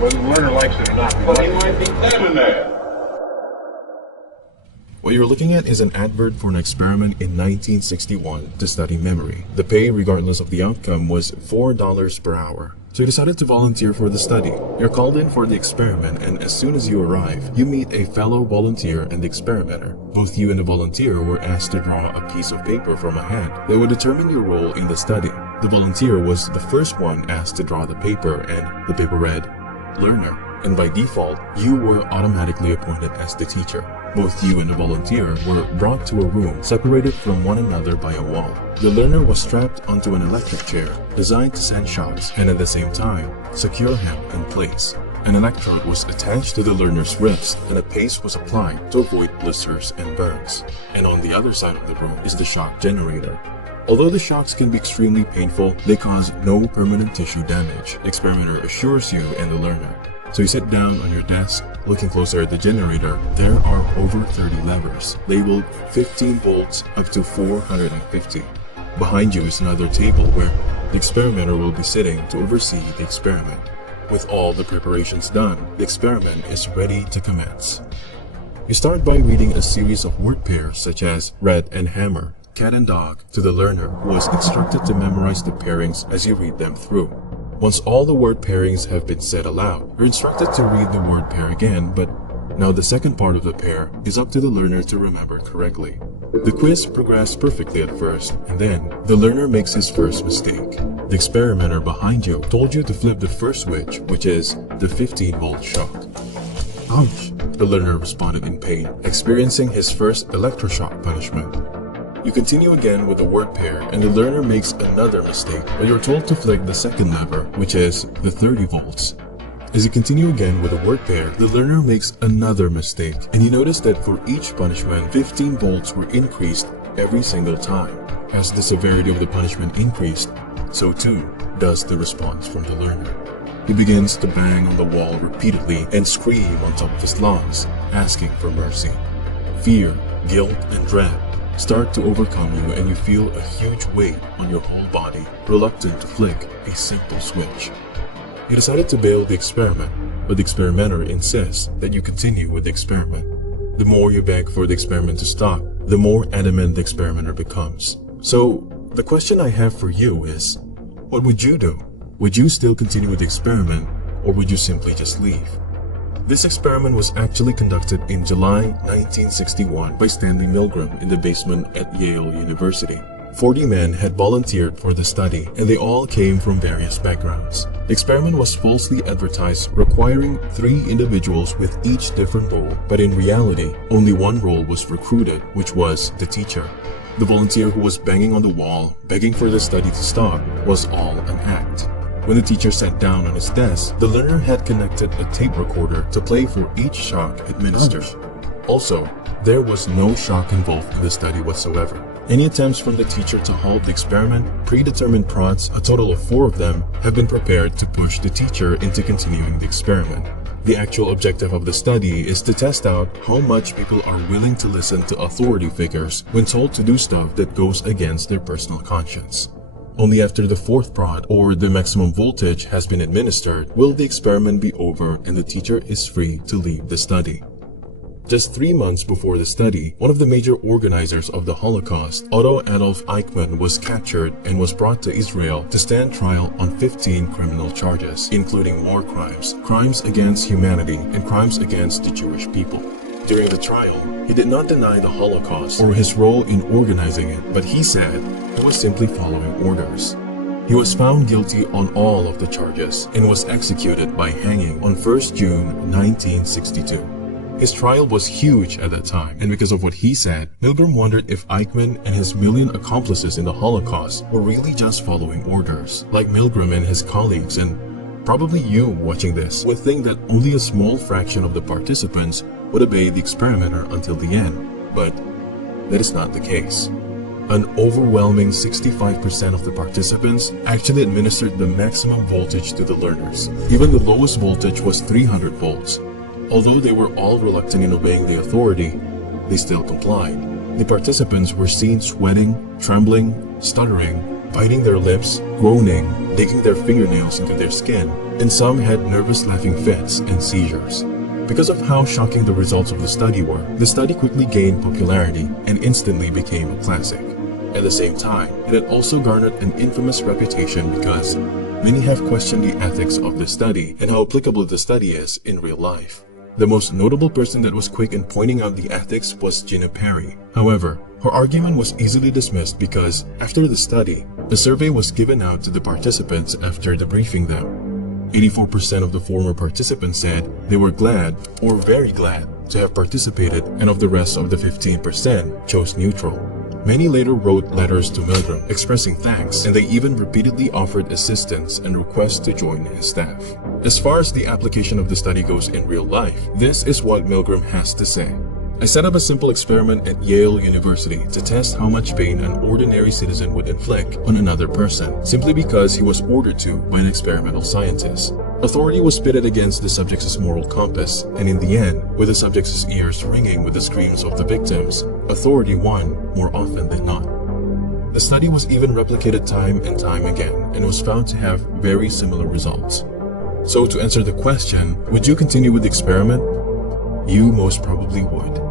whether the learner likes it or not. But he might be dead in there. What you're looking at is an advert for an experiment in 1961 to study memory. The pay, regardless of the outcome, was $4 per hour. So you decided to volunteer for the study. You're called in for the experiment, and as soon as you arrive, you meet a fellow volunteer and the experimenter. Both you and the volunteer were asked to draw a piece of paper from a hat that would determine your role in the study. The volunteer was the first one asked to draw the paper, and the paper read, "Learner." And by default, you were automatically appointed as the teacher. Both you and the volunteer were brought to a room separated from one another by a wall. The learner was strapped onto an electric chair designed to send shocks and at the same time secure him in place. An electrode was attached to the learner's wrist and a paste was applied to avoid blisters and burns. And on the other side of the room is the shock generator. Although the shocks can be extremely painful, they cause no permanent tissue damage, the experimenter assures you and the learner. So you sit down on your desk, looking closer at the generator. There are over 30 levers, labeled 15 volts up to 450. Behind you is another table where the experimenter will be sitting to oversee the experiment. With all the preparations done, the experiment is ready to commence. You start by reading a series of word pairs such as red and hammer, cat and dog, to the learner who is instructed to memorize the pairings as you read them through. Once all the word pairings have been said aloud, you're instructed to read the word pair again, but now the second part of the pair is up to the learner to remember correctly. The quiz progressed perfectly at first, and then the learner makes his first mistake. The experimenter behind you told you to flip the first switch, which is the 15-volt shock. Ouch! The learner responded in pain, experiencing his first electroshock punishment. You continue again with the word pair and the learner makes another mistake, but you're told to flick the second lever, which is the 30 volts. As you continue again with the word pair, the learner makes another mistake, and you notice that for each punishment, 15 volts were increased every single time. As the severity of the punishment increased, so too does the response from the learner. He begins to bang on the wall repeatedly and scream on top of his lungs, asking for mercy. Fear, guilt, and dread start to overcome you and you feel a huge weight on your whole body, reluctant to flick a simple switch. You decided to bail the experiment, but the experimenter insists that you continue with the experiment. The more you beg for the experiment to stop, the more adamant the experimenter becomes. So, the question I have for you is, what would you do? Would you still continue with the experiment, or would you simply just leave? This experiment was actually conducted in July 1961 by Stanley Milgram in the basement at Yale University. 40 men had volunteered for the study, and they all came from various backgrounds. The experiment was falsely advertised, requiring 3 individuals with each different role, but in reality, only one role was recruited, which was the teacher. The volunteer who was banging on the wall, begging for the study to stop, was all an act. When the teacher sat down on his desk, the learner had connected a tape recorder to play for each shock administered. Also, there was no shock involved in the study whatsoever. Any attempts from the teacher to halt the experiment, predetermined prods, a total of 4 of them, have been prepared to push the teacher into continuing the experiment. The actual objective of the study is to test out how much people are willing to listen to authority figures when told to do stuff that goes against their personal conscience. Only after the 4th prod, or the maximum voltage, has been administered, will the experiment be over and the teacher is free to leave the study. Just 3 months before the study, one of the major organizers of the Holocaust, Otto Adolf Eichmann, was captured and was brought to Israel to stand trial on 15 criminal charges, including war crimes, crimes against humanity, and crimes against the Jewish people. During the trial, he did not deny the Holocaust or his role in organizing it, but he said he was simply following orders. He was found guilty on all of the charges and was executed by hanging on 1st June 1962. His trial was huge at that time, and because of what he said, Milgram wondered if Eichmann and his million accomplices in the Holocaust were really just following orders. Like Milgram and his colleagues, and probably you watching this, would think that only a small fraction of the participants would obey the experimenter until the end, but that is not the case. An overwhelming 65% of the participants actually administered the maximum voltage to the learners. Even the lowest voltage was 300 volts. Although they were all reluctant in obeying the authority, they still complied. The participants were seen sweating, trembling, stuttering, biting their lips, groaning, digging their fingernails into their skin, and some had nervous laughing fits and seizures. Because of how shocking the results of the study were, the study quickly gained popularity and instantly became a classic. At the same time, it had also garnered an infamous reputation because many have questioned the ethics of the study and how applicable the study is in real life. The most notable person that was quick in pointing out the ethics was Gina Perry. However, her argument was easily dismissed because, after the study, a survey was given out to the participants after debriefing them. 84% of the former participants said they were glad or very glad to have participated, and of the rest of the 15% chose neutral. Many later wrote letters to Milgram expressing thanks, and they even repeatedly offered assistance and requests to join his staff. As far as the application of the study goes in real life, this is what Milgram has to say. I set up a simple experiment at Yale University to test how much pain an ordinary citizen would inflict on another person, simply because he was ordered to by an experimental scientist. Authority was pitted against the subject's moral compass, and in the end, with the subject's ears ringing with the screams of the victims, authority won more often than not. The study was even replicated time and time again, and was found to have very similar results. So to answer the question, would you continue with the experiment? You most probably would.